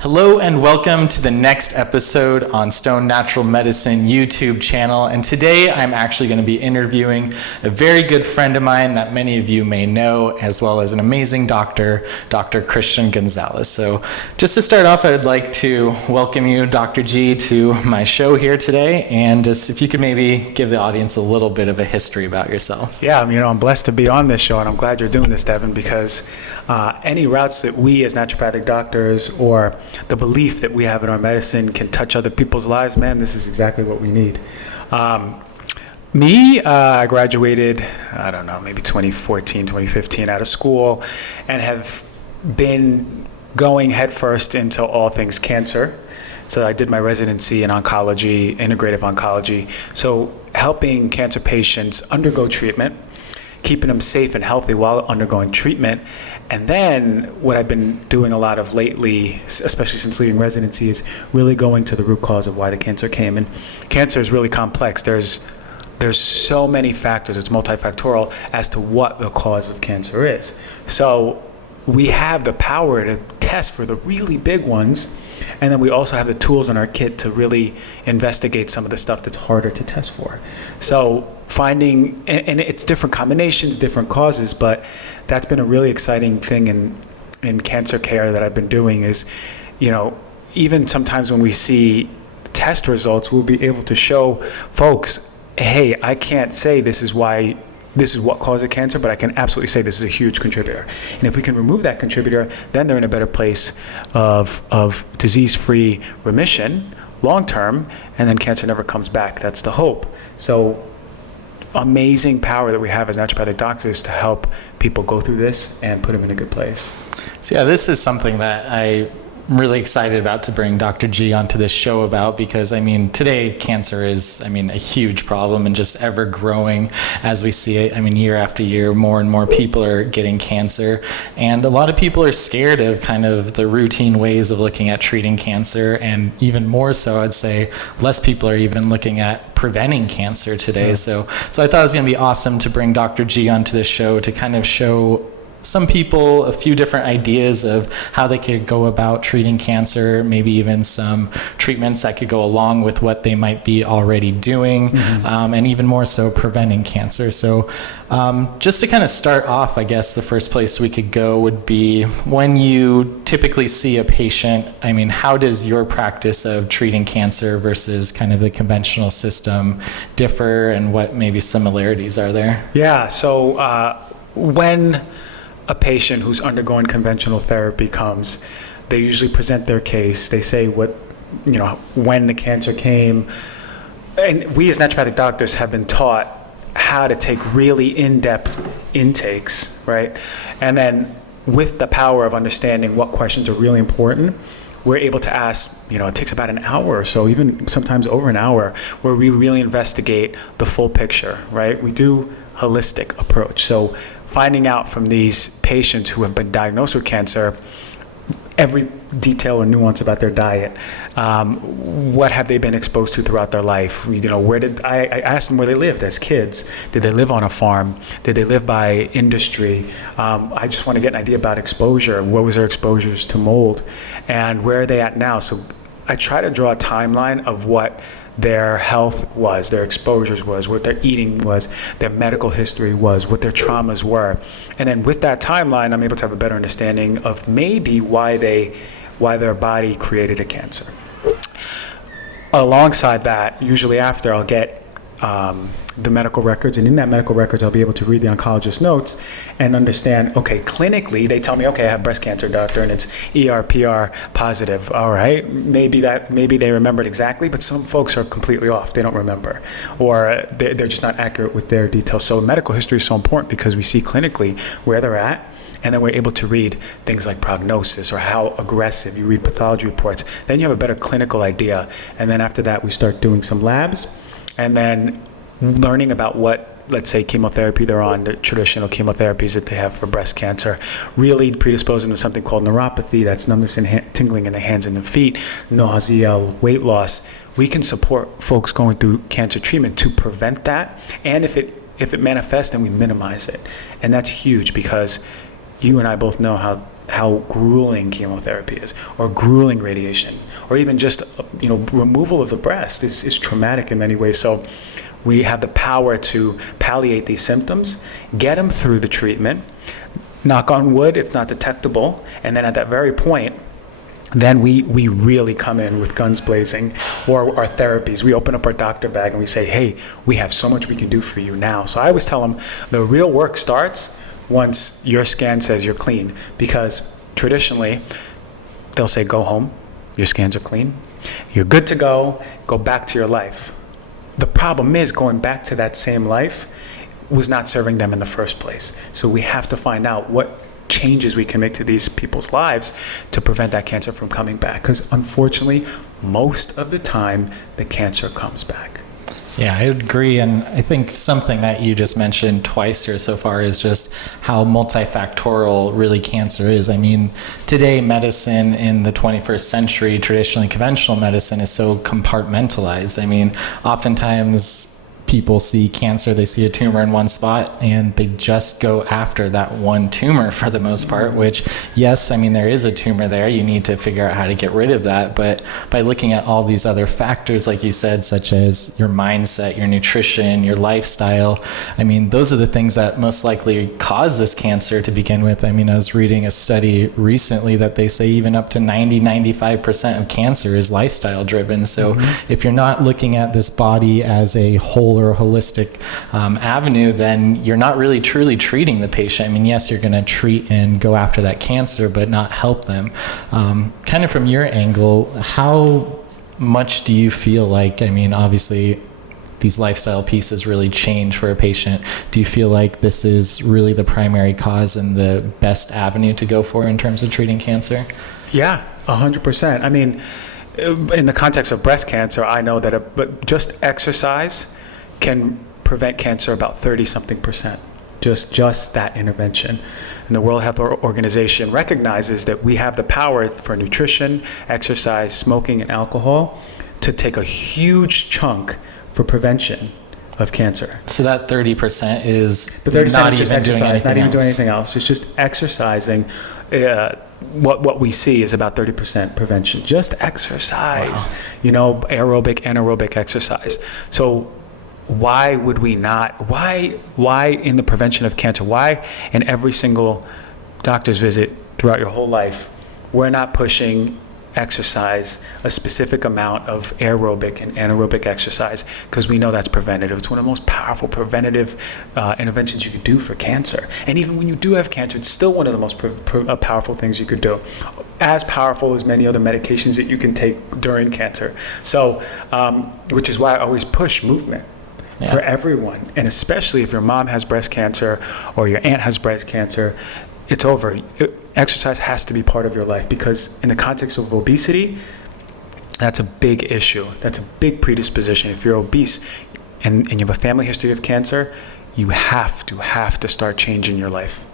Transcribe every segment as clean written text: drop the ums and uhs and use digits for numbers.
Hello and welcome to the next episode on Stone Natural Medicine YouTube channel. And today I'm actually going to be interviewing a very good friend of mine that many of you may know, as well as an amazing doctor, Dr. Christian Gonzalez. So just to start off, I'd like to welcome you, Dr. G, to my show here today. And just if you could maybe give the audience a little bit of a history about yourself. Yeah, I'm blessed to be on this show, and I'm glad you're doing this, Devin, because any routes that we as naturopathic doctors or the belief that we have in our medicine can touch other people's lives, man, this is exactly what we need. I graduated, maybe 2014, 2015 out of school, and have been going headfirst into all things cancer. So I did my residency in oncology, integrative oncology. So helping cancer patients undergo treatment, keeping them safe and healthy while undergoing treatment. And then what I've been doing a lot of lately, especially since leaving residency, is really going to the root cause of why the cancer came. And cancer is really complex. There's so many factors. It's multifactorial as to what the cause of cancer is. So we have the power to test for the really big ones. And then we also have the tools in our kit to really investigate some of the stuff that's harder to test for. So finding, and it's different combinations, different causes, but that's been a really exciting thing in cancer care that I've been doing is, even sometimes when we see test results, we'll be able to show folks, hey, I can't say this is what caused the cancer, but I can absolutely say this is a huge contributor. And if we can remove that contributor, then they're in a better place of disease-free remission long-term, and then cancer never comes back. That's the hope. So amazing power that we have as naturopathic doctors to help people go through this and put them in a good place. So yeah, this is something that I'm really excited about to bring Dr. G onto this show about, because today cancer is a huge problem and just ever growing as we see it. Year after year, more and more people are getting cancer, and a lot of people are scared of kind of the routine ways of looking at treating cancer, and even more so, I'd say less people are even looking at preventing cancer today. So I thought it was going to be awesome to bring Dr. G onto this show to kind of show some people a few different ideas of how they could go about treating cancer, maybe even some treatments that could go along with what they might be already doing, and even more so preventing cancer. So just to kind of start off, I guess the first place we could go would be when you typically see a patient, how does your practice of treating cancer versus kind of the conventional system differ, and what maybe similarities are there? Yeah, so when a patient who's undergoing conventional therapy comes, they usually present their case. They say when the cancer came. And we as naturopathic doctors have been taught how to take really in-depth intakes, right? And then with the power of understanding what questions are really important, we're able to ask, it takes about an hour or so, even sometimes over an hour, where we really investigate the full picture, right? We do holistic approach. So finding out from these patients who have been diagnosed with cancer every detail or nuance about their diet, what have they been exposed to throughout their life? Where did I asked them where they lived as kids? Did they live on a farm? Did they live by industry? I just want to get an idea about exposure. What was their exposures to mold, and where are they at now? So I try to draw a timeline of what their health was, their exposures was, what their eating was, their medical history was, what their traumas were. And then with that timeline, I'm able to have a better understanding of maybe why their body created a cancer. Alongside that, usually after, I'll get the medical records, and in that medical records, I'll be able to read the oncologist's notes and understand, okay, clinically, they tell me, okay, I have breast cancer, doctor, and it's ER/PR positive. All right, maybe they remembered exactly, but some folks are completely off. They don't remember, or they're just not accurate with their details. So medical history is so important because we see clinically where they're at, and then we're able to read things like prognosis or how aggressive. You read pathology reports. Then you have a better clinical idea. And then after that, we start doing some labs, and then learning about what, let's say, chemotherapy they're on, the traditional chemotherapies that they have for breast cancer, really predisposing to something called neuropathy, that's numbness and tingling in the hands and the feet, nausea, weight loss. We can support folks going through cancer treatment to prevent that, and if it manifests, then we minimize it. And that's huge, because you and I both know how how grueling chemotherapy is, or grueling radiation, or even just removal of the breast is traumatic in many ways. So we have the power to palliate these symptoms, get them through the treatment. Knock on wood, it's not detectable, and then at that very point, then we really come in with guns blazing, or our therapies. We open up our doctor bag and we say, hey, we have so much we can do for you now. So I always tell them the real work starts once your scan says you're clean, because traditionally they'll say, go home, your scans are clean, you're good to go back to your life. The problem is going back to that same life was not serving them in the first place. So we have to find out what changes we can make to these people's lives to prevent that cancer from coming back, because unfortunately most of the time the cancer comes back. Yeah, I would agree. And I think something that you just mentioned twice here so far is just how multifactorial really cancer is. I mean, today medicine in the 21st century, traditionally conventional medicine, is so compartmentalized. I mean, oftentimes people see cancer, they see a tumor in one spot, and they just go after that one tumor for the most part, which, yes, I mean, there is a tumor there. You need to figure out how to get rid of that. But by looking at all these other factors, like you said, such as your mindset, your nutrition, your lifestyle, I mean, those are the things that most likely cause this cancer to begin with. I mean, I was reading a study recently that they say even up to 95% of cancer is lifestyle driven. So if you're not looking at this body as a whole or a holistic avenue, then you're not really truly treating the patient. I mean, yes, you're going to treat and go after that cancer, but not help them. Kind of from your angle, how much do you feel like, I mean, obviously these lifestyle pieces really change for a patient. Do you feel like this is really the primary cause and the best avenue to go for in terms of treating cancer? Yeah, 100%. I mean, in the context of breast cancer, I know that but just exercise can prevent cancer about 30-something%. Just that intervention. And the World Health Organization recognizes that we have the power for nutrition, exercise, smoking, and alcohol to take a huge chunk for prevention of cancer. So that 30% is the 30% not is just even doing exercise, anything not even else. doing anything else. It's just exercising. What we see is about 30% prevention. Just exercise. Wow. Aerobic, anaerobic exercise. So why would we not? Why in the prevention of cancer? Why in every single doctor's visit throughout your whole life, we're not pushing exercise, a specific amount of aerobic and anaerobic exercise, because we know that's preventative. It's one of the most powerful preventative interventions you could do for cancer. And even when you do have cancer, it's still one of the most powerful things you could do. As powerful as many other medications that you can take during cancer. So, which is why I always push movement. Yeah. For everyone, and especially if your mom has breast cancer or your aunt has breast cancer, it's over. Exercise has to be part of your life, because in the context of obesity, that's a big issue. That's a big predisposition. If you're obese and you have a family history of cancer, you have to start changing your life.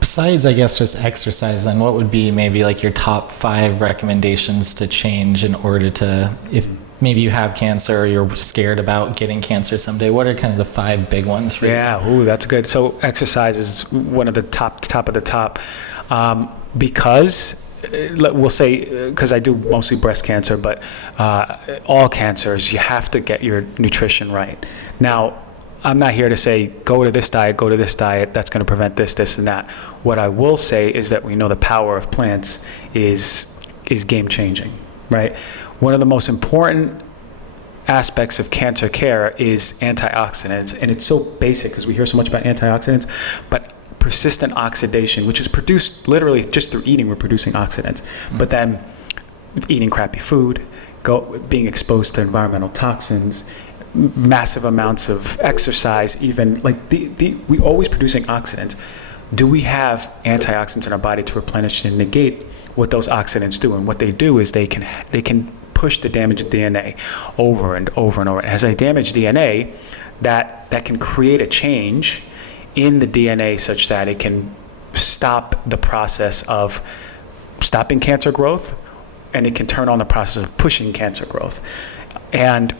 Besides, I guess, just exercise, then what would be maybe like your top 5 recommendations to change in order to, if maybe you have cancer or you're scared about getting cancer someday, what are kind of the 5 big ones for you? Yeah, that's good. So exercise is one of the top of the top, because we'll say, because I do mostly breast cancer, but all cancers, you have to get your nutrition right. Now, I'm not here to say, go to this diet, that's going to prevent this, and that. What I will say is that we know the power of plants is game-changing, right? One of the most important aspects of cancer care is antioxidants, and it's so basic because we hear so much about antioxidants, but persistent oxidation, which is produced literally just through eating, we're producing oxidants, but then eating crappy food, being exposed to environmental toxins, massive amounts of exercise, even like we always producing oxidants. Do we have antioxidants in our body to replenish and negate what those oxidants do? And what they do is they can push the damaged DNA over and over and over. And as I damage DNA, that can create a change in the DNA such that it can stop the process of stopping cancer growth, and it can turn on the process of pushing cancer growth. And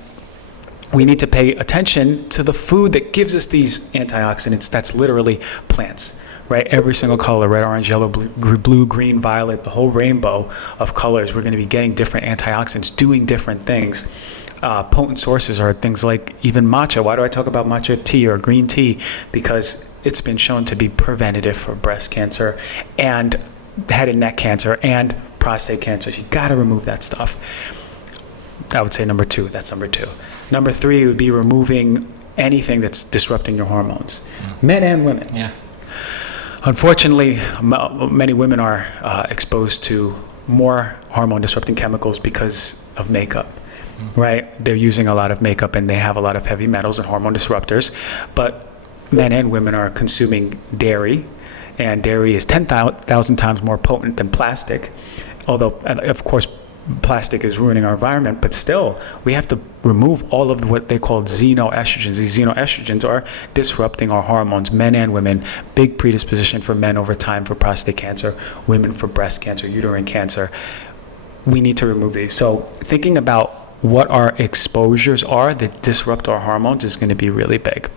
we need to pay attention to the food that gives us these antioxidants. That's literally plants, right? Every single color, red, orange, yellow, blue, green, violet, the whole rainbow of colors. We're going to be getting different antioxidants, doing different things. Potent sources are things like even matcha. Why do I talk about matcha tea or green tea? Because it's been shown to be preventative for breast cancer and head and neck cancer and prostate cancer. You got to remove that stuff. I would say number 2. That's number 2. Number 3 would be removing anything that's disrupting your hormones, men and women. Yeah. Unfortunately, many women are exposed to more hormone disrupting chemicals because of makeup. Right? They're using a lot of makeup and they have a lot of heavy metals and hormone disruptors. But men and women are consuming dairy, and dairy is 10,000 times more potent than plastic. Although, of course, plastic is ruining our environment, but still, we have to remove all of what they call xenoestrogens. These xenoestrogens are disrupting our hormones, men and women. Big predisposition for men over time for prostate cancer, women for breast cancer, uterine cancer. We need to remove these. So thinking about what our exposures are that disrupt our hormones is going to be really big.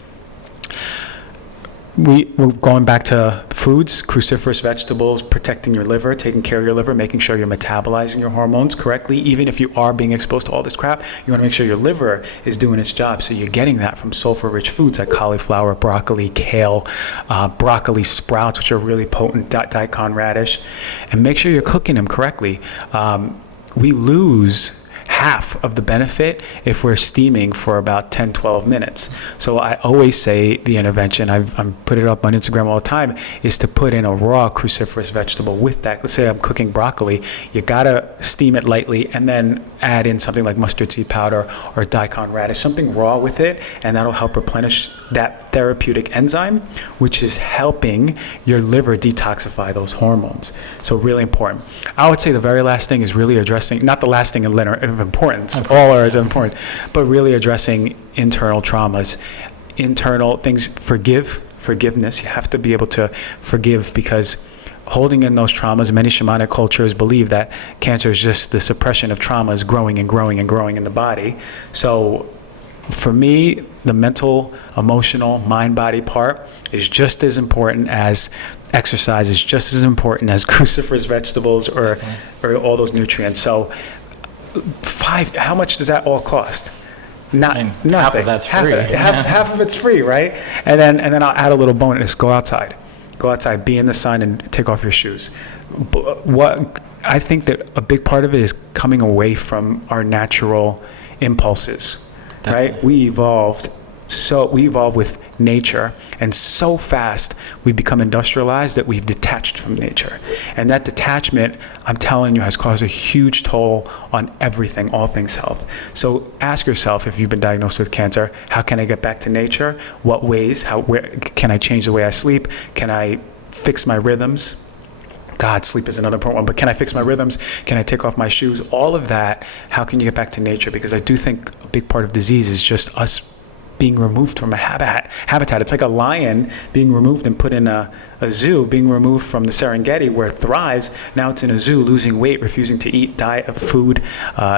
We're going back to foods, cruciferous vegetables, protecting your liver, taking care of your liver, making sure you're metabolizing your hormones correctly. Even if you are being exposed to all this crap, you want to make sure your liver is doing its job. So you're getting that from sulfur-rich foods like cauliflower, broccoli, kale, broccoli sprouts, which are really potent, daikon radish. And make sure you're cooking them correctly. We lose half of the benefit if we're steaming for about 10-12 minutes. So I always say the intervention, I'm put it up on Instagram all the time, is to put in a raw cruciferous vegetable with that. Let's say I'm cooking broccoli, you gotta steam it lightly and then add in something like mustard seed powder or daikon radish, something raw with it, and that'll help replenish that therapeutic enzyme, which is helping your liver detoxify those hormones. So really important. I would say the very last thing is really addressing, not the last thing of importance, all are as important, but really addressing internal traumas, internal things. Forgiveness. You have to be able to forgive, because holding in those traumas, many shamanic cultures believe that cancer is just the suppression of traumas growing and growing and growing in the body. So for me, the mental, emotional, mind-body part is just as important as exercise, is just as important as cruciferous vegetables or all those nutrients. So how much does that all cost? Nothing. Half of that's free. Half of it's free, right? And then I'll add a little bonus. Go outside, be in the sun, and take off your shoes. What I think that a big part of it is coming away from our natural impulses. Definitely. Right? We evolved with nature, and so fast we've become industrialized that we've detached from nature. And that detachment, I'm telling you, has caused a huge toll on everything, all things health. So ask yourself, if you've been diagnosed with cancer, how can I get back to nature? What ways? Where can I change the way I sleep? Can I fix my rhythms? God, sleep is another important one, but can I fix my rhythms? Can I take off my shoes? All of that, how can you get back to nature? Because I do think a big part of disease is just us being removed from a habitat. It's like a lion being removed and put in a zoo, being removed from the Serengeti where it thrives. Now it's in a zoo, losing weight, refusing to eat food,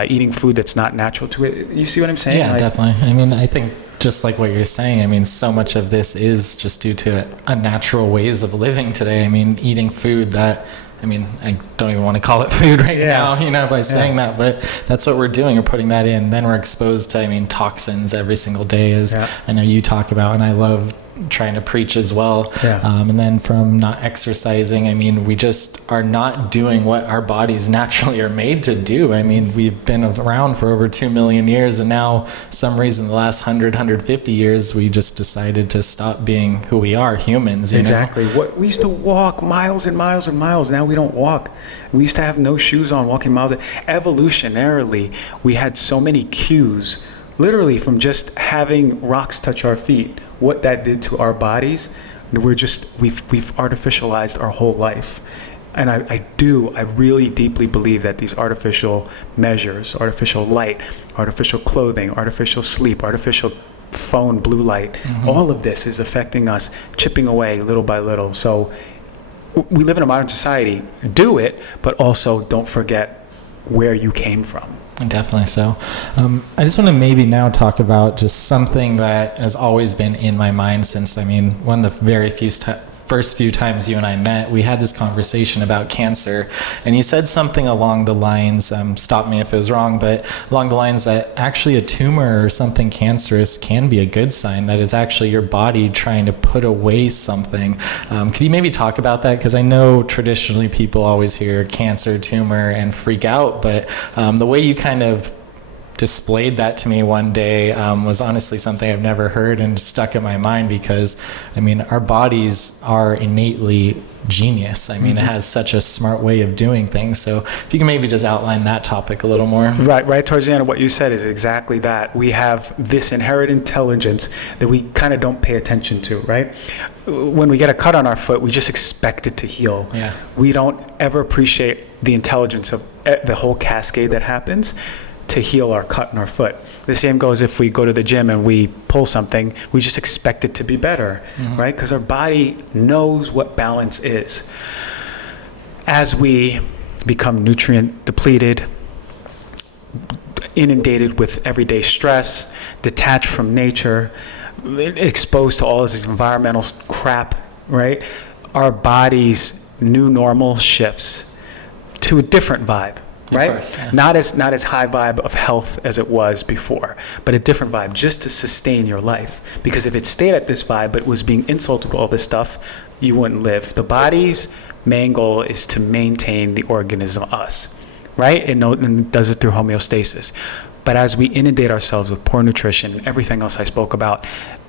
eating food that's not natural to it. You see what I'm saying? Yeah, definitely. I mean, I think just like what you're saying, I mean, so much of this is just due to unnatural ways of living today. I mean, eating food that, I mean, I don't even want to call it food right now, by saying that, but that's what we're doing. We're putting that in. Then we're exposed to, toxins every single day, as I know you talk about, and I love trying to preach as well. And then from not exercising, we just are not doing what our bodies naturally are made to do. We've been around for over 2 million years, and now some reason the last 150 years, we just decided to stop being who we are, humans. Exactly. We used to walk miles and miles and miles. Now we don't walk. We used to have no shoes on, walking miles. Evolutionarily, we had so many cues, literally from just having rocks touch our feet. What that did to our bodies, we've artificialized our whole life. And I really deeply believe that these artificial measures, artificial light, artificial clothing, artificial sleep, artificial phone blue light, all of this is affecting us, chipping away little by little. So we live in a modern society. Do it, but also don't forget where you came from. Definitely so. I just want to maybe now talk about just something that has always been in my mind since, one of the very first few times you and I met, we had this conversation about cancer, and you said something along the lines, stop me if it was wrong, but along the lines that actually a tumor or something cancerous can be a good sign, that it's actually your body trying to put away something. Could you maybe talk about that? Because I know traditionally people always hear cancer, tumor, and freak out, but the way you kind of displayed that to me one day was honestly something I've never heard and stuck in my mind, because I mean, our bodies are innately genius. I mean, it has such a smart way of doing things. So if you can maybe just outline that topic a little more. Right towards the end of what you said is exactly that. We have this inherent intelligence that we kind of don't pay attention to, right? When we get a cut on our foot, we just expect it to heal. Yeah. We don't ever appreciate the intelligence of the whole cascade that happens to heal our cut in our foot. The same goes if we go to the gym and we pull something, we just expect it to be better, right? Because our body knows what balance is. As we become nutrient depleted, inundated with everyday stress, detached from nature, exposed to all this environmental crap, right? Our body's new normal shifts to a different vibe. Right? Course, yeah. Not as high vibe of health as it was before, but a different vibe just to sustain your life. Because if it stayed at this vibe but was being insulted with all this stuff, you wouldn't live. The body's main goal is to maintain the organism, us, right? And it does it through homeostasis. But as we inundate ourselves with poor nutrition and everything else I spoke about,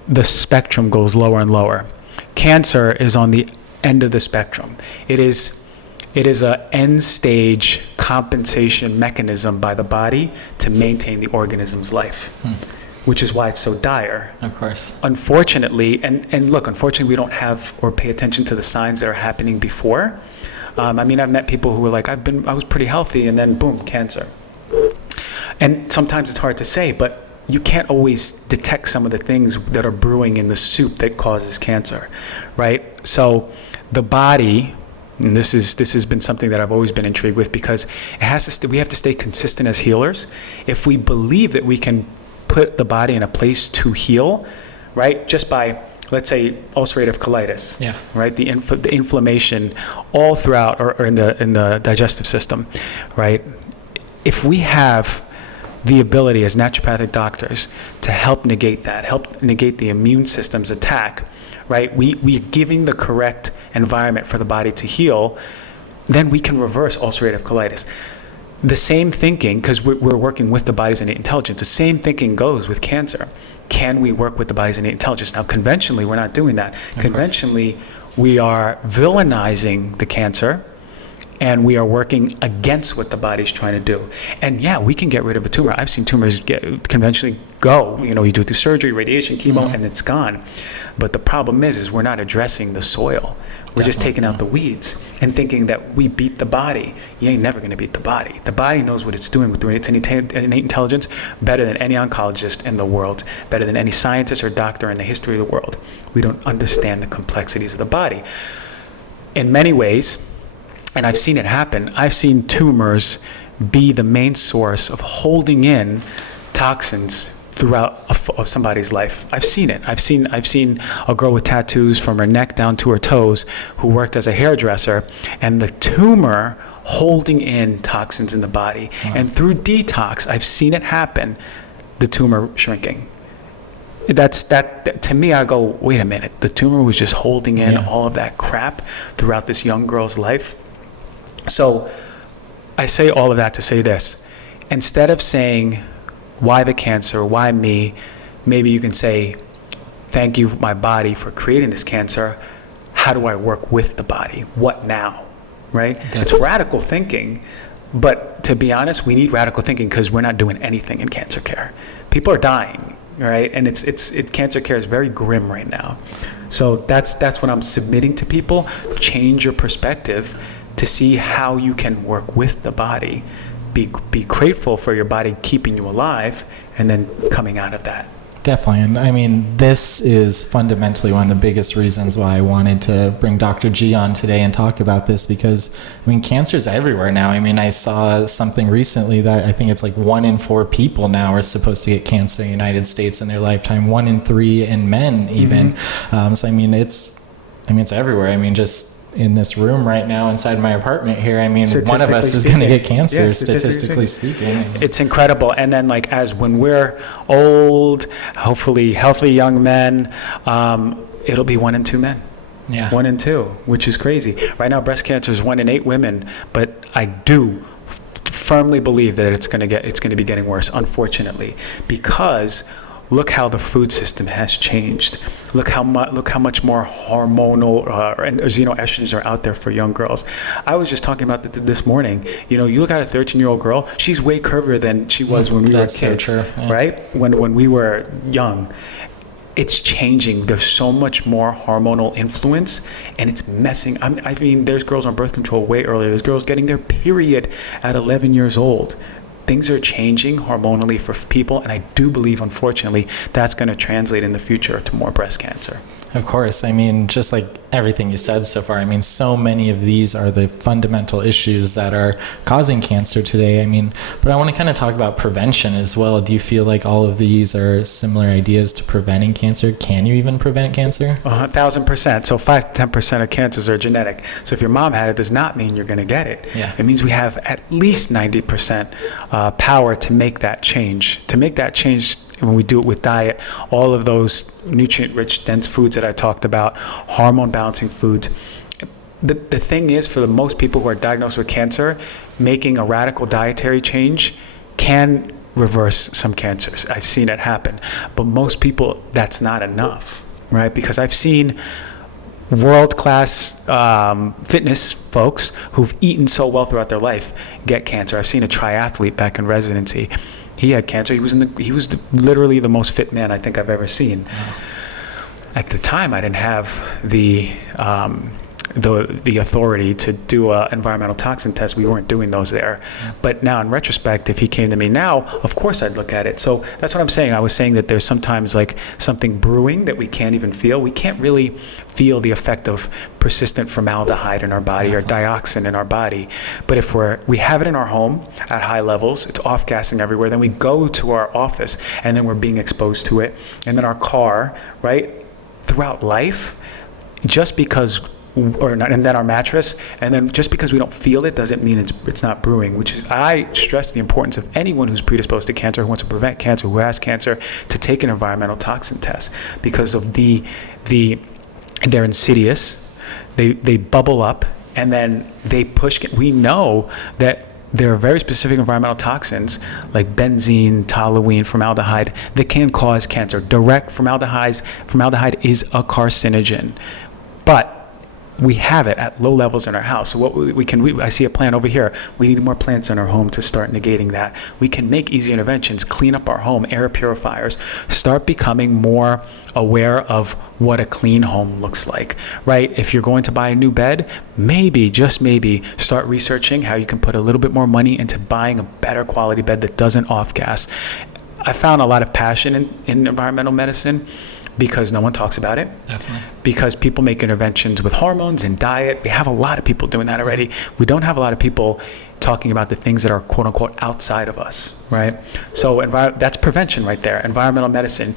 the spectrum goes lower and lower. Cancer is on the end of the spectrum. It is an end-stage compensation mechanism by the body to maintain the organism's life, which is why it's so dire. Of course. Unfortunately, and look, unfortunately, we don't have or pay attention to the signs that are happening before. I mean, I've met people who were like, I was pretty healthy, and then boom, cancer. And sometimes it's hard to say, but you can't always detect some of the things that are brewing in the soup that causes cancer, right? So the body. And this has been something that I've always been intrigued with, because we have to stay consistent as healers. If we believe that we can put the body in a place to heal, right, just by, let's say, ulcerative colitis, right, the inflammation all throughout or in the digestive system, right. If we have the ability as naturopathic doctors to help negate the immune system's attack, right? We're giving the correct environment for the body to heal, then we can reverse ulcerative colitis. The same thinking, because we're working with the body's innate intelligence, the same thinking goes with cancer. Can we work with the body's innate intelligence? Now, conventionally, we're not doing that. Conventionally, we are villainizing the cancer, and we are working against what the body's trying to do. And yeah, we can get rid of a tumor. I've seen tumors conventionally go. You do it through surgery, radiation, chemo, and it's gone. But the problem is we're not addressing the soil. We're just taking out the weeds and thinking that we beat the body. You ain't never going to beat the body. The body knows what it's doing with its innate intelligence better than any oncologist in the world, better than any scientist or doctor in the history of the world. We don't understand the complexities of the body. In many ways, and I've seen it happen, I've seen tumors be the main source of holding in toxins throughout somebody's life. I've seen it. I've seen a girl with tattoos from her neck down to her toes who worked as a hairdresser, and the tumor holding in toxins in the body. And through detox, I've seen it happen, the tumor shrinking. That to me, I go, wait a minute, the tumor was just holding in all of that crap throughout this young girl's life. So I say all of that to say this. Instead of saying, why the cancer, why me, maybe you can say, thank you, my body, for creating this cancer. How do I work with the body? What now? Right? It's radical thinking. But to be honest, we need radical thinking because we're not doing anything in cancer care. People are dying, right? And cancer care is very grim right now. So that's what I'm submitting to people. Change your perspective to see how you can work with the body. Be grateful for your body keeping you alive, and then coming out of that. Definitely. And I mean, this is fundamentally one of the biggest reasons why I wanted to bring Dr. G on today and talk about this, because I mean, cancer is everywhere now. I mean, I saw something recently that I think it's like 1 in 4 people now are supposed to get cancer in the United States in their lifetime, 1 in 3 in men even. So I mean, it's I mean, it's everywhere. I mean, just in this room right now inside my apartment here, I mean, one of us is going to get cancer, statistically speaking. It's incredible. And then, like, as when we're old, hopefully healthy young men, it'll be 1 in 2 men. Yeah. 1 in 2, which is crazy. Right now, breast cancer is 1 in 8 women, but I do firmly believe that it's going to be getting worse, unfortunately, because look how the food system has changed. Look how much more hormonal and xenoestrogens are out there for young girls. I was just talking about this morning. You know, you look at a 13-year-old girl; she's way curvier than she was when we were kids, so true. Yeah. Right? When we were young. It's changing. There's so much more hormonal influence, and it's messing. I mean, there's girls on birth control way earlier. There's girls getting their period at 11 years old. Things are changing hormonally for people, and I do believe, unfortunately, that's going to translate in the future to more breast cancer. Of course. I mean, just like everything you said so far, I mean, so many of these are the fundamental issues that are causing cancer today. I mean, but I want to kind of talk about prevention as well. Do you feel like all of these are similar ideas to preventing cancer? Can you even prevent cancer? 1,000%. So 5 to 10% of cancers are genetic. So if your mom had it, does not mean you're going to get it. Yeah. It means we have at least 90% power to make that change. To make that change, when we do it with diet, all of those nutrient-rich, dense foods that I talked about, hormone-balancing foods. The thing is, for the most people who are diagnosed with cancer, making a radical dietary change can reverse some cancers. I've seen it happen. But most people, that's not enough, right? Because I've seen world-class fitness folks who've eaten so well throughout their life get cancer. I've seen a triathlete back in residency. He had cancer. He was literally the most fit man I think I've ever seen. Wow. At the time, I didn't have the authority to do an environmental toxin test. We weren't doing those there. Yeah. But now, in retrospect, if he came to me now, of course I'd look at it. So that's what I'm saying. I was saying that there's sometimes like something brewing that we can't even feel. We can't really feel the effect of persistent formaldehyde in our body or dioxin in our body. But if we have it in our home at high levels, it's off-gassing everywhere, then we go to our office and then we're being exposed to it. And then our car, right, throughout life, just because and then our mattress, and then just because we don't feel it doesn't mean it's not brewing, which is, I stress the importance of anyone who's predisposed to cancer, who wants to prevent cancer, who has cancer, to take an environmental toxin test, because of they're insidious, they bubble up, and then they push. We know that there are very specific environmental toxins like benzene, toluene, formaldehyde that can cause cancer. Direct formaldehyde is a carcinogen, but we have it at low levels in our house. So what I see a plant over here. We need more plants in our home to start negating that. We can make easy interventions, clean up our home, air purifiers, start becoming more aware of what a clean home looks like, right? If you're going to buy a new bed, maybe, just maybe, start researching how you can put a little bit more money into buying a better quality bed that doesn't off-gas. I found a lot of passion in environmental medicine, because no one talks about it. Definitely. Because people make interventions with hormones and diet. We have a lot of people doing that already. We don't have a lot of people talking about the things that are quote unquote outside of us, right? So that's prevention right there. Environmental medicine.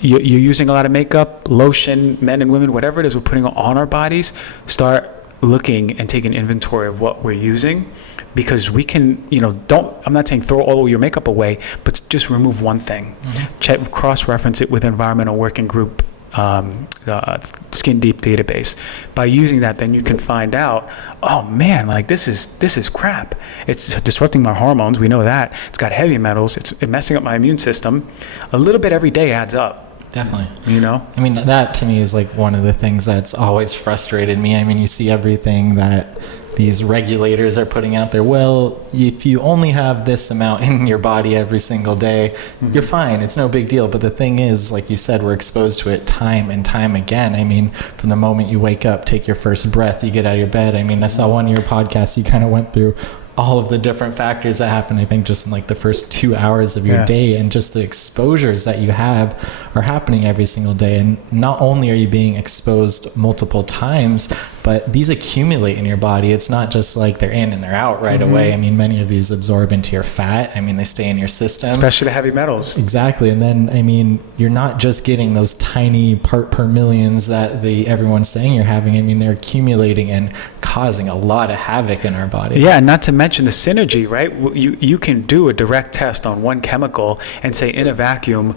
You're using a lot of makeup, lotion, men and women, whatever it is we're putting on our bodies, start looking and taking inventory of what we're using. Because we can, I'm not saying throw all of your makeup away, but just remove one thing. Mm-hmm. Check, cross-reference it with Environmental Working Group Skin Deep database. By using that, then you can find out, oh man, like this is crap. It's disrupting my hormones. We know that. It's got heavy metals. It's messing up my immune system. A little bit every day adds up. Definitely. I mean, that to me is like one of the things that's always frustrated me. I mean, you see everything that these regulators are putting out there. Well, if you only have this amount in your body every single day, mm-hmm. you're fine. It's no big deal. But the thing is, like you said, we're exposed to it time and time again. I mean, from the moment you wake up, take your first breath, you get out of your bed. I mean, I saw one of your podcasts, you kind of went through all of the different factors that happen, I think, just in like the first 2 hours of your day, and just the exposures that you have are happening every single day. And not only are you being exposed multiple times, but these accumulate in your body. It's not just like they're in and they're out right away. I mean, many of these absorb into your fat. I mean, they stay in your system. Especially the heavy metals. Exactly. And then, I mean, you're not just getting those tiny part per millions that everyone's saying you're having. I mean, they're accumulating and causing a lot of havoc in our body. Yeah, and not to mention the synergy, right? You can do a direct test on one chemical and say in a vacuum,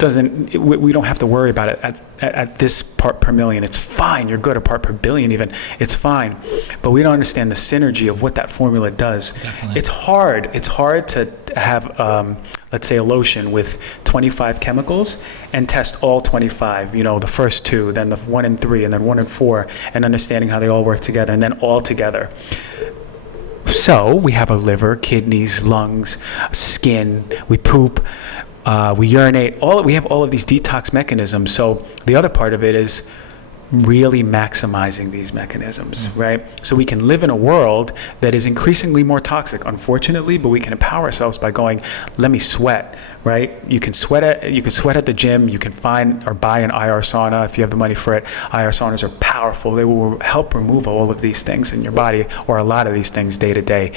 we don't have to worry about it at this part per million. It's fine. You're good. A part per billion even. It's fine. But we don't understand the synergy of what that formula does. Definitely. It's hard to have, let's say, a lotion with 25 chemicals and test all 25, the first two, then the 1 and 3, and then 1 and 4, and understanding how they all work together, and then all together. So we have a liver, kidneys, lungs, skin, we poop, we urinate, we have all of these detox mechanisms. So the other part of it is really maximizing these mechanisms, right? So we can live in a world that is increasingly more toxic, unfortunately, but we can empower ourselves by going, let me sweat, right? You can sweat at the gym. You can find or buy an IR sauna if you have the money for it. IR saunas are powerful. They will help remove all of these things in your body, or a lot of these things day to day.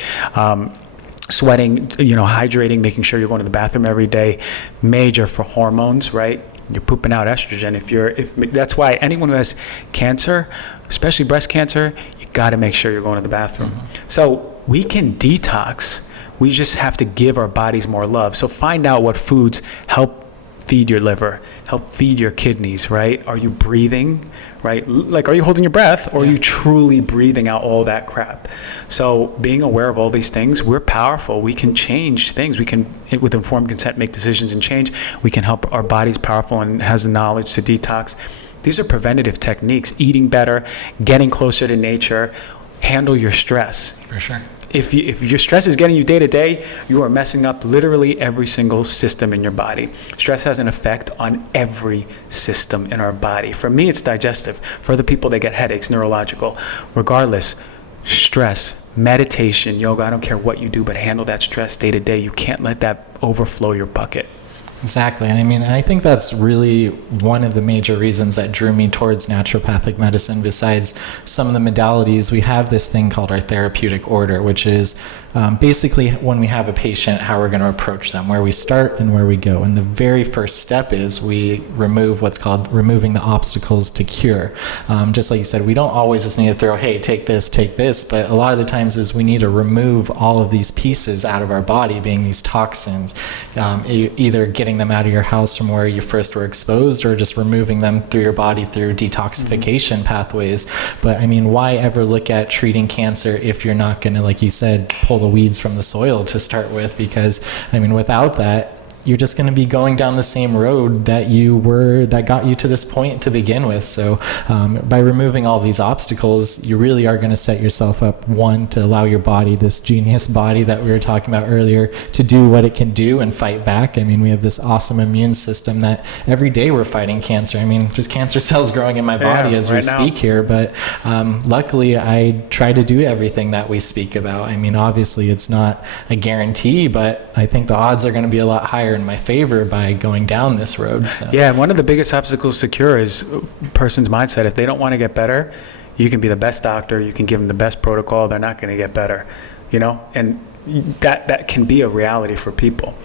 Sweating, hydrating, making sure you're going to the bathroom every day, major for hormones, right? You're pooping out estrogen. If that's why anyone who has cancer, especially breast cancer, you got to make sure you're going to the bathroom. So we can detox. We just have to give our bodies more love. So find out what foods help feed your liver, help feed your kidneys, right? Are you breathing, right? Like, are you holding your breath, or are you truly breathing out all that crap? So being aware of all these things, we're powerful. We can change things. We can, with informed consent, make decisions and change. We can help our bodies powerful and has the knowledge to detox. These are preventative techniques: eating better, getting closer to nature, handle your stress. For sure. If your stress is getting you day to day, you are messing up literally every single system in your body. Stress has an effect on every system in our body. For me, it's digestive. For other people, they get headaches, neurological. Regardless, stress, meditation, yoga, I don't care what you do, but handle that stress day to day. You can't let that overflow your bucket. Exactly. And I mean, I think that's really one of the major reasons that drew me towards naturopathic medicine. Besides some of the modalities, we have this thing called our therapeutic order, which is basically when we have a patient, how we're going to approach them, where we start and where we go. And the very first step is we remove what's called removing the obstacles to cure. Just like you said, we don't always just need to throw, hey, take this, but a lot of the times is we need to remove all of these pieces out of our body, being these toxins, either getting them out of your house from where you first were exposed, or just removing them through your body through detoxification pathways. But I mean, why ever look at treating cancer if you're not going to, like you said, pull the weeds from the soil to start with? Because I mean, without that, you're just going to be going down the same road that got you to this point to begin with. So by removing all these obstacles, you really are going to set yourself up, one, to allow your body, this genius body that we were talking about earlier, to do what it can do and fight back. I mean, we have this awesome immune system that every day we're fighting cancer. I mean, there's cancer cells growing in my body as we speak here, but luckily I try to do everything that we speak about. I mean, obviously it's not a guarantee, but I think the odds are going to be a lot higher in my favor by going down this road. So. Yeah, and one of the biggest obstacles to cure is a person's mindset. If they don't want to get better, you can be the best doctor, you can give them the best protocol, they're not going to get better, and that can be a reality for people.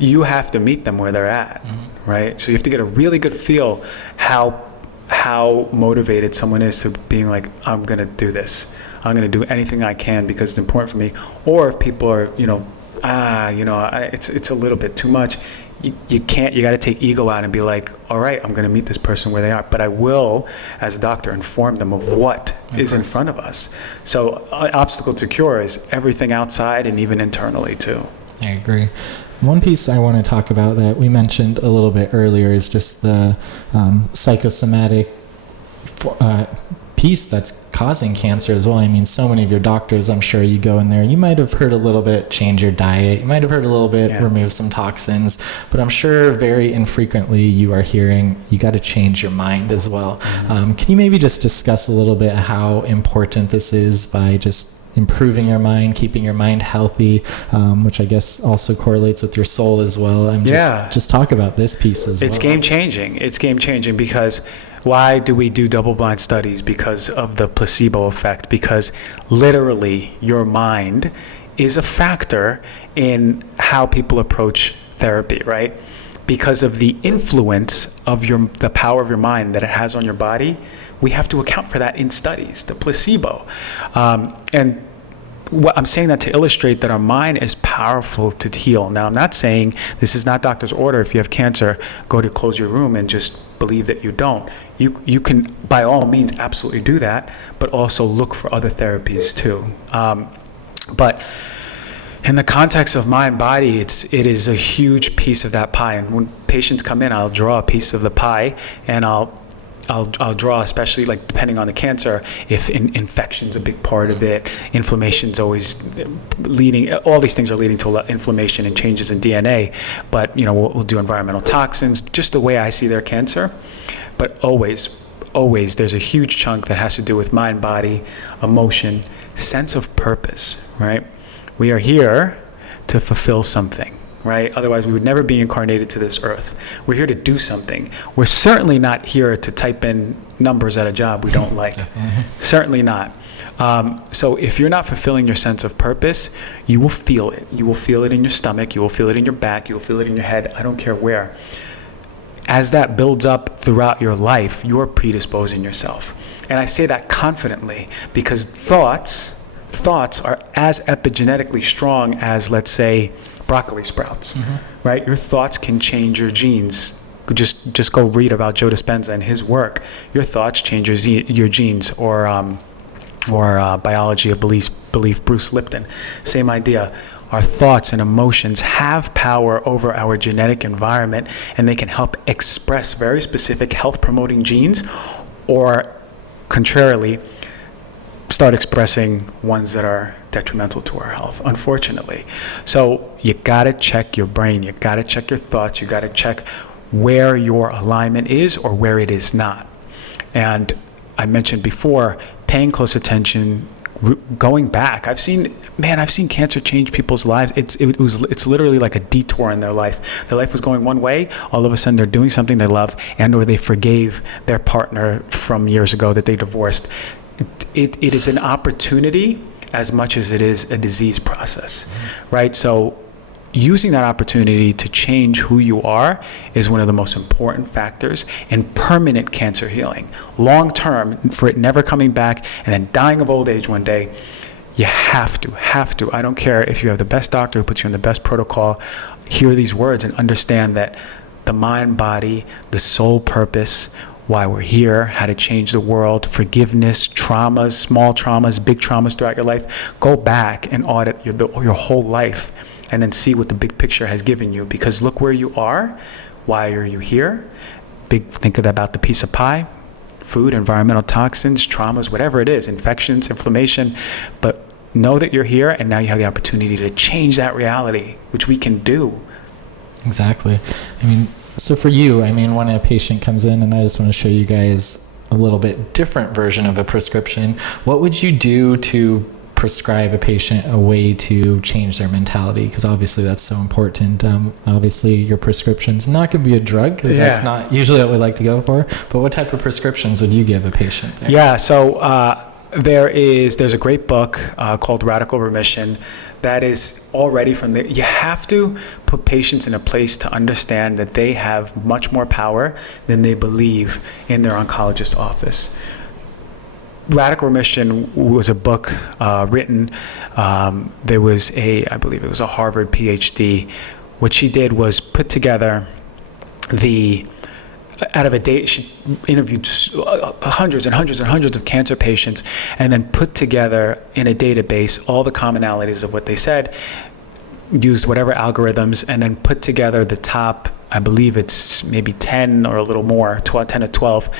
You have to meet them where they're at, right? So you have to get a really good feel how motivated someone is to being like, I'm going to do this. I'm going to do anything I can because it's important for me. Or if people are, it's a little bit too much. You got to take ego out and be like, all right, I'm going to meet this person where they are, but I will, as a doctor, inform them of what is in front of us. So obstacle to cure is everything outside and even internally too. I agree. One piece I want to talk about that we mentioned a little bit earlier is just the psychosomatic piece that's causing cancer as well. I mean, so many of your doctors, I'm sure you go in there, you might have heard a little bit, change your diet, you might have heard a little bit, remove some toxins, but I'm sure very infrequently you are hearing, you got to change your mind as well. Can you maybe just discuss a little bit how important this is by just improving your mind, keeping your mind healthy, which I guess also correlates with your soul as well. Just talk about this piece as well. It's game changing. It's game changing because why do we do double-blind studies? Because of the placebo effect. Because literally your mind is a factor in how people approach therapy, right? Because of the influence of the power of your mind that it has on your body, we have to account for that in studies, the placebo. And what I'm saying that to illustrate that our mind is powerful to heal. Now, I'm not saying this is not doctor's order. If you have cancer, go to close your room and just believe that you don't. You can, by all means, absolutely do that, but also look for other therapies too. But in the context of mind body, it is a huge piece of that pie. And when patients come in, I'll draw a piece of the pie, and I'll draw, especially like depending on the cancer, if infection's a big part of it, inflammation's always leading, all these things are leading to inflammation and changes in DNA. But, we'll do environmental toxins, just the way I see their cancer. But always, there's a huge chunk that has to do with mind, body, emotion, sense of purpose, right? We are here to fulfill something. Right? Otherwise, we would never be incarnated to this earth. We're here to do something. We're certainly not here to type in numbers at a job we don't like. Certainly not. So if you're not fulfilling your sense of purpose, you will feel it. You will feel it in your stomach. You will feel it in your back. You will feel it in your head. I don't care where. As that builds up throughout your life, you're predisposing yourself. And I say that confidently because thoughts are as epigenetically strong as, let's say, broccoli sprouts, right? Your thoughts can change your genes. Just go read about Joe Dispenza and his work. Your thoughts change your genes, or Biology of Belief, Bruce Lipton. Same idea. Our thoughts and emotions have power over our genetic environment, and they can help express very specific health-promoting genes, or contrarily, start expressing ones that are detrimental to our health, unfortunately. So you gotta check your brain, you gotta check your thoughts, you gotta check where your alignment is or where it is not. And I mentioned before, paying close attention, going back. I've seen cancer change people's lives. It's literally like a detour in their life. Their life was going one way, all of a sudden they're doing something they love, and or they forgave their partner from years ago that they divorced. It is an opportunity as much as it is a disease process, right? So using that opportunity to change who you are is one of the most important factors in permanent cancer healing. Long term, for it never coming back and then dying of old age one day, you have to. I don't care if you have the best doctor who puts you on the best protocol, hear these words and understand that the mind, body, the soul purpose, why we're here, how to change the world, forgiveness, traumas, small traumas, big traumas throughout your life. Go back and audit your whole life and then see what the big picture has given you. Because look where you are. Why are you here? Think about the piece of pie, food, environmental toxins, traumas, whatever it is, infections, inflammation. But know that you're here, and now you have the opportunity to change that reality, which we can do. Exactly. So for you, when a patient comes in, and I just want to show you guys a little bit different version of a prescription, what would you do to prescribe a patient a way to change their mentality? Because obviously that's so important. Obviously your prescription's not going to be a drug, because that's not usually what we like to go for. But what type of prescriptions would you give a patient there? Yeah, so there's a great book called Radical Remission that is already from there. You have to put patients in a place to understand that they have much more power than they believe in their oncologist office. Radical Remission was a book written. There was I believe it was a Harvard PhD. What she did was put together out of a day, she interviewed hundreds and hundreds and hundreds of cancer patients, and then put together in a database all the commonalities of what they said, used whatever algorithms, and then put together the top, I believe it's maybe 10 or a little more, 10 to 12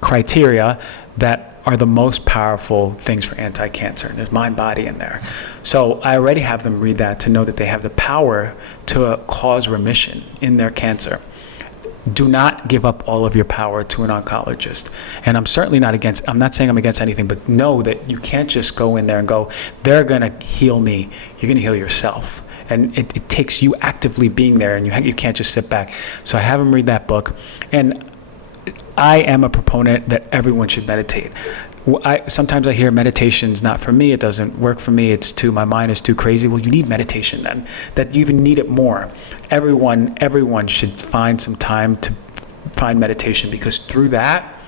criteria that are the most powerful things for anti-cancer. There's mind, body in there. So I already have them read that to know that they have the power to cause remission in their cancer. do not give up all of your power to an oncologist. And I'm certainly not against, I'm not saying I'm against anything, but know that you can't just go in there and go, they're going to heal me. You're going to heal yourself. And it takes you actively being there, and you can't just sit back. So I have him read that book. And I am a proponent that everyone should meditate. Sometimes I hear meditation's not for me. It doesn't work for me. My mind is too crazy. Well, you need meditation then. That you even need it more. Everyone should find some time to find meditation, because through that,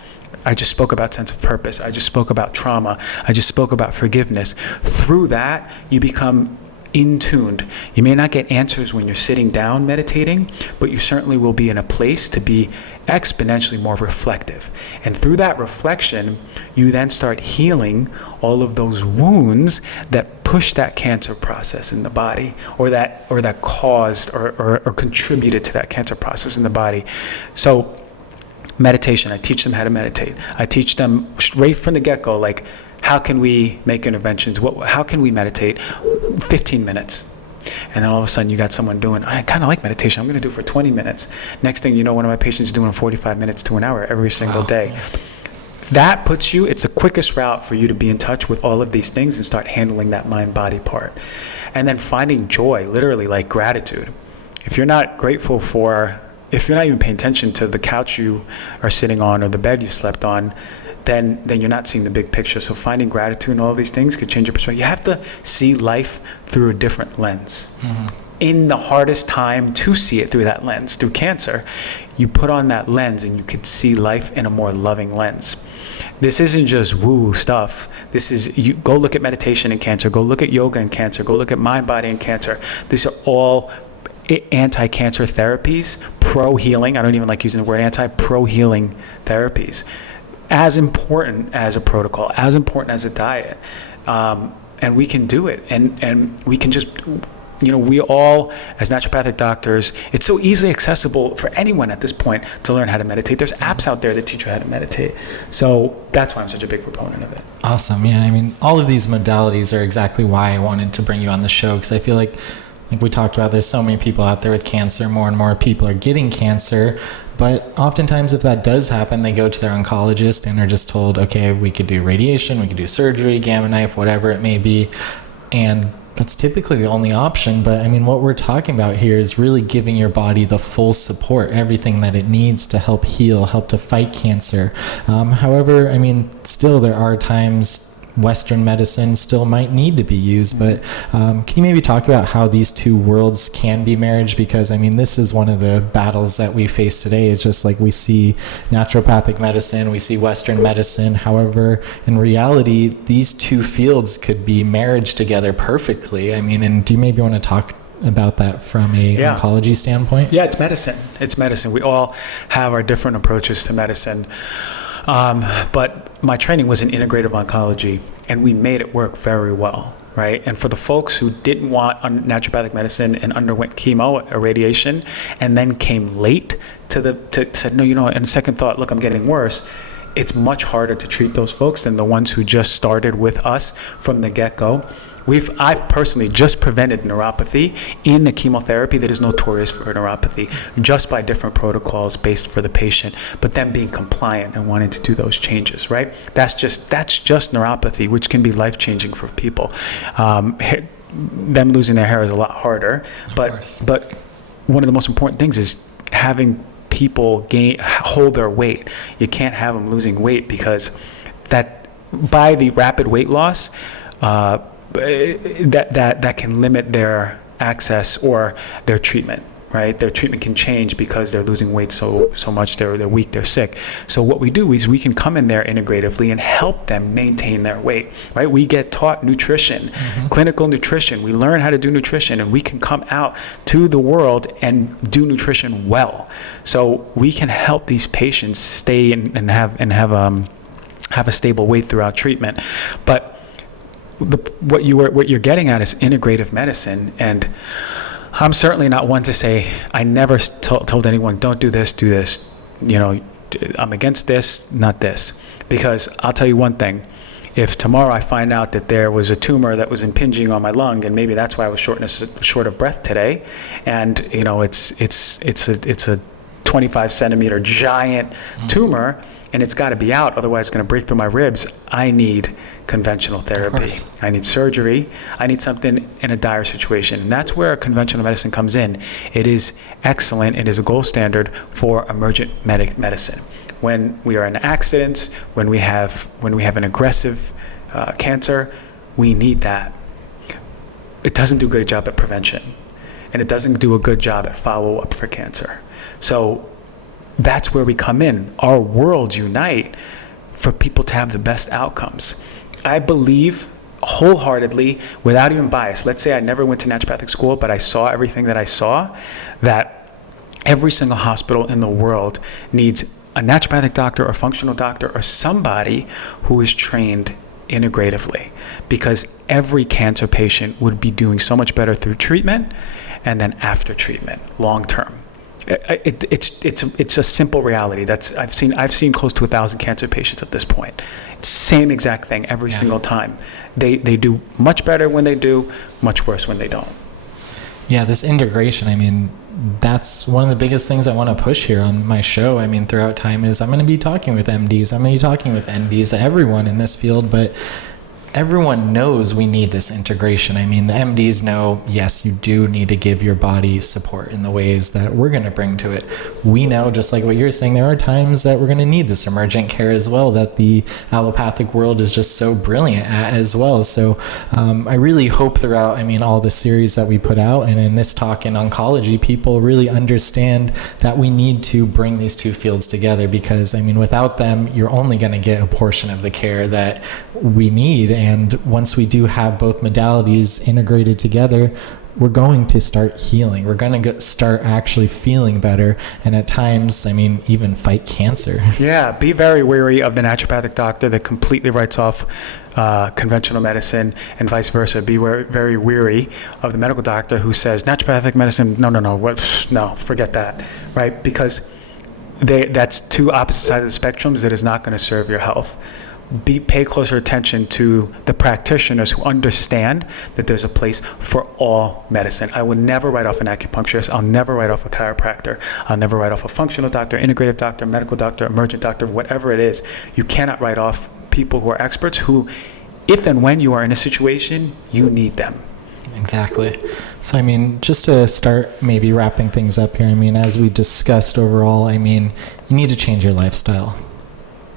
I just spoke about sense of purpose. I just spoke about trauma. I just spoke about forgiveness. Through that, you become in-tuned. You may not get answers when you're sitting down meditating, but you certainly will be in a place to be exponentially more reflective. And through that reflection, you then start healing all of those wounds that push that cancer process in the body, or that caused or contributed to that cancer process in the body. So meditation, I teach them how to meditate. I teach them right from the get-go, like, how can we make interventions? How can we meditate? 15 minutes. And then all of a sudden you got someone doing, I kind of like meditation. I'm going to do it for 20 minutes. Next thing you know, one of my patients is doing 45 minutes to an hour every single day. That puts you, it's the quickest route for you to be in touch with all of these things and start handling that mind-body part. And then finding joy, literally like gratitude. If you're not even paying attention to the couch you are sitting on or the bed you slept on, then you're not seeing the big picture. So finding gratitude and all of these things could change your perspective. You have to see life through a different lens. Mm-hmm. In the hardest time to see it through that lens, through cancer, you put on that lens and you could see life in a more loving lens. This isn't just woo stuff. This is, you go look at meditation in cancer, go look at yoga in cancer, go look at mind, body in cancer. These are all anti-cancer therapies, pro-healing. I don't even like using the word pro-healing therapies. As important as a protocol, as important as a diet. And we can do it. And we can just, we all, as naturopathic doctors, it's so easily accessible for anyone at this point to learn how to meditate. There's apps out there that teach you how to meditate. So that's why I'm such a big proponent of it. Awesome. Yeah, I mean, all of these modalities are exactly why I wanted to bring you on the show, because I feel like we talked about, there's so many people out there with cancer. More and more people are getting cancer. But oftentimes, if that does happen, they go to their oncologist and are just told, okay, we could do radiation, we could do surgery, gamma knife, whatever it may be. And that's typically the only option. But I mean, what we're talking about here is really giving your body the full support, everything that it needs to help heal, help to fight cancer. However, I mean, still there are times Western medicine still might need to be used, but can you maybe talk about how these two worlds can be married? Because I mean, this is one of the battles that we face today. It's just like we see naturopathic medicine, we see Western medicine. However, in reality, these two fields could be married together perfectly. I mean, and do you maybe want to talk about that from a oncology standpoint? Yeah, it's medicine. It's medicine. We all have our different approaches to medicine. But my training was in integrative oncology, and we made it work very well, right? And for the folks who didn't want naturopathic medicine and underwent chemo or radiation, and then came late said, no, and second thought, look, I'm getting worse. It's much harder to treat those folks than the ones who just started with us from the get-go. I've personally just prevented neuropathy in a chemotherapy that is notorious for neuropathy, just by different protocols based for the patient, but them being compliant and wanting to do those changes, right? That's just neuropathy, which can be life-changing for people. Them losing their hair is a lot harder, but one of the most important things is having people hold their weight. You can't have them losing weight, because that by the rapid weight loss, that can limit their access or their treatment, right? Their treatment can change because they're losing weight so much, they're weak, they're sick. So what we do is we can come in there integratively and help them maintain their weight, right? We get taught nutrition, clinical nutrition. We learn how to do nutrition, and we can come out to the world and do nutrition well. So we can help these patients stay and have a stable weight throughout treatment. But what you're getting at is integrative medicine, and I'm certainly not one to say, I never told anyone, don't do this, do this. I'm against this, not this. Because I'll tell you one thing, if tomorrow I find out that there was a tumor that was impinging on my lung, and maybe that's why I was short of breath today, and it's a 25 centimeter giant tumor, and it's got to be out, otherwise it's going to break through my ribs. I need conventional therapy. I need surgery. I need something in a dire situation. And that's where conventional medicine comes in. It is excellent. It is a gold standard for emergent medicine. When we are in accidents, when we have an aggressive cancer, we need that. It doesn't do a good job at prevention, and it doesn't do a good job at follow-up for cancer. So that's where we come in. Our worlds unite for people to have the best outcomes. I believe wholeheartedly, without even bias, let's say I never went to naturopathic school, but I saw everything that I saw, that every single hospital in the world needs a naturopathic doctor or functional doctor or somebody who is trained integratively, because every cancer patient would be doing so much better through treatment and then after treatment, long term. It's a simple reality. I've seen close to 1,000 cancer patients at this point. Same exact thing every single time. They do much better when they do, much worse when they don't. Yeah, this integration, I mean, that's one of the biggest things I want to push here on my show. I mean, throughout time is I'm going to be talking with MDs, I'm going to be talking with NDs, everyone in this field, but everyone knows we need this integration. I mean, the MDs know, yes, you do need to give your body support in the ways that we're going to bring to it. We know, just like what you're saying, there are times that we're going to need this emergent care as well, that the allopathic world is just so brilliant at as well. So I really hope throughout, I mean, all the series that we put out and in this talk in oncology, people really understand that we need to bring these two fields together, because, I mean, without them, you're only going to get a portion of the care that we need. And once we do have both modalities integrated together, we're going to start healing. We're going to start actually feeling better. And at times, I mean, even fight cancer. Yeah, be very wary of the naturopathic doctor that completely writes off conventional medicine, and vice versa. Be very wary of the medical doctor who says, naturopathic medicine, no, forget that, right? Because that's two opposite sides of the spectrums that is not going to serve your health. Pay closer attention to the practitioners who understand that there's a place for all medicine. I would never write off an acupuncturist. I'll never write off a chiropractor. I'll never write off a functional doctor, integrative doctor, medical doctor, emergent doctor, whatever it is. You cannot write off people who are experts who, if and when you are in a situation, you need them. Exactly. So, I mean, just to start maybe wrapping things up here, I mean, as we discussed overall, I mean, you need to change your lifestyle.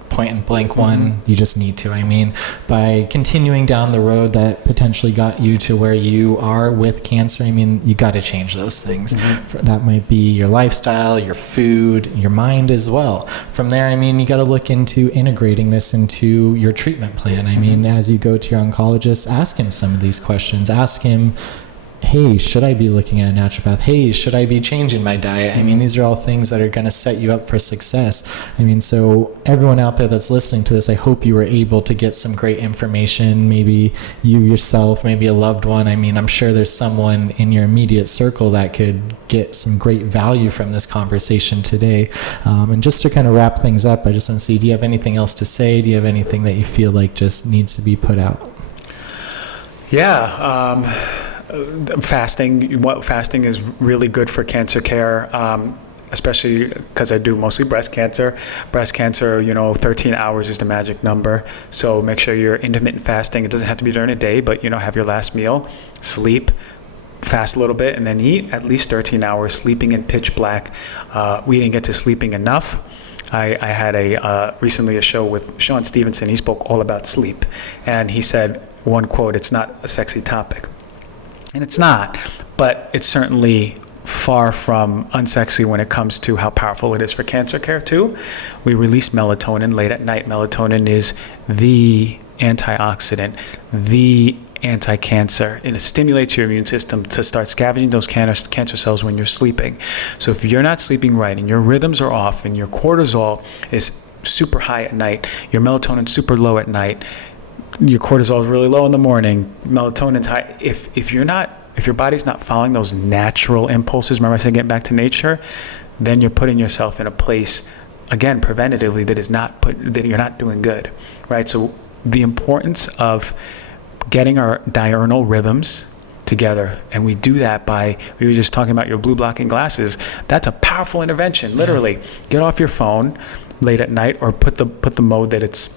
Point and blank one, you just need to. I mean, by continuing down the road that potentially got you to where you are with cancer, I mean, you got to change those things. That might be your lifestyle, your food, your mind as well. From there, I mean, you got to look into integrating this into your treatment plan. I mean, as you go to your oncologist, ask him some of these questions. Ask him, hey, should I be looking at a naturopath? Hey, should I be changing my diet? I mean, these are all things that are going to set you up for success. I mean, so everyone out there that's listening to this, I hope you were able to get some great information. Maybe you yourself, maybe a loved one. I mean, I'm sure there's someone in your immediate circle that could get some great value from this conversation today. And just to kind of wrap things up, I just want to see, do you have anything else to say? Do you have anything that you feel like just needs to be put out? Yeah. Fasting is really good for cancer care, especially because I do mostly breast cancer. Breast cancer, 13 hours is the magic number. So make sure you're intermittent fasting. It doesn't have to be during the day, but, have your last meal, sleep, fast a little bit, and then eat at least 13 hours, sleeping in pitch black. We didn't get to sleeping enough. I had recently a show with Sean Stevenson. He spoke all about sleep. And he said, one quote, "It's not a sexy topic." And it's not, but it's certainly far from unsexy when it comes to how powerful it is for cancer care too. We release melatonin late at night. Melatonin is the antioxidant, the anti-cancer, and it stimulates your immune system to start scavenging those cancer cells when you're sleeping. So if you're not sleeping right and your rhythms are off and your cortisol is super high at night, your melatonin super low at night, your cortisol is really low in the morning, melatonin's high. If your body's not following those natural impulses, remember I said get back to nature, then you're putting yourself in a place, again, preventatively, that you're not doing good, right? So the importance of getting our diurnal rhythms together. And we do that by, we were just talking about your blue blocking glasses. That's a powerful intervention, literally. Get off your phone late at night, or put the mode that it's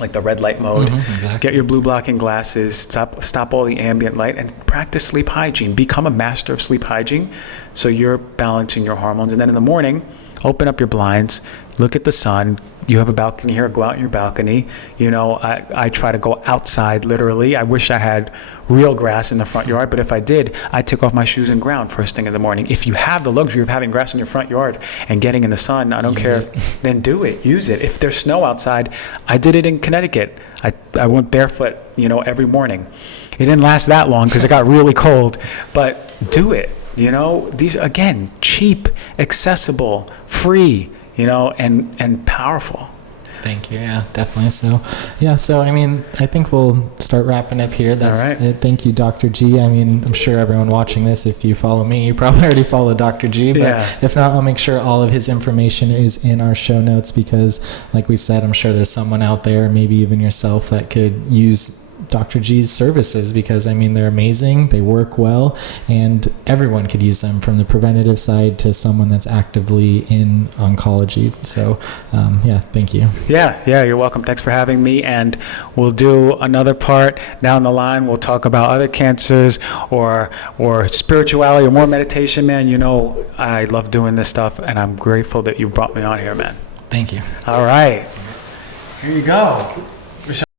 like the red light mode. Exactly. Get your blue blocking glasses, stop all the ambient light, and practice sleep hygiene. Become a master of sleep hygiene, so you're balancing your hormones. And then in the morning, open up your blinds, look at the sun. You have a balcony here, go out in your balcony. I try to go outside, literally. I wish I had real grass in the front yard, but if I did, I'd take off my shoes and ground first thing in the morning. If you have the luxury of having grass in your front yard and getting in the sun, I don't care, then do it, use it. If there's snow outside, I did it in Connecticut. I went barefoot, every morning. It didn't last that long because it got really cold, but do it. These, again, cheap, accessible, free, and powerful. Thank you. Yeah, definitely. So I think we'll start wrapping up here. That's all right. it. Thank you, Dr. G. I'm sure everyone watching this, if you follow me, you probably already follow Dr. G, but if not, I'll make sure all of his information is in our show notes, because like we said, I'm sure there's someone out there, maybe even yourself, that could use Dr. G's services, because they're amazing, they work well, and everyone could use them, from the preventative side to someone that's actively in oncology. So thank you. Yeah, you're welcome. Thanks for having me, and we'll do another part down the line. We'll talk about other cancers or spirituality or more meditation, man. I love doing this stuff, and I'm grateful that you brought me on here, man. Thank you. All right, here you go.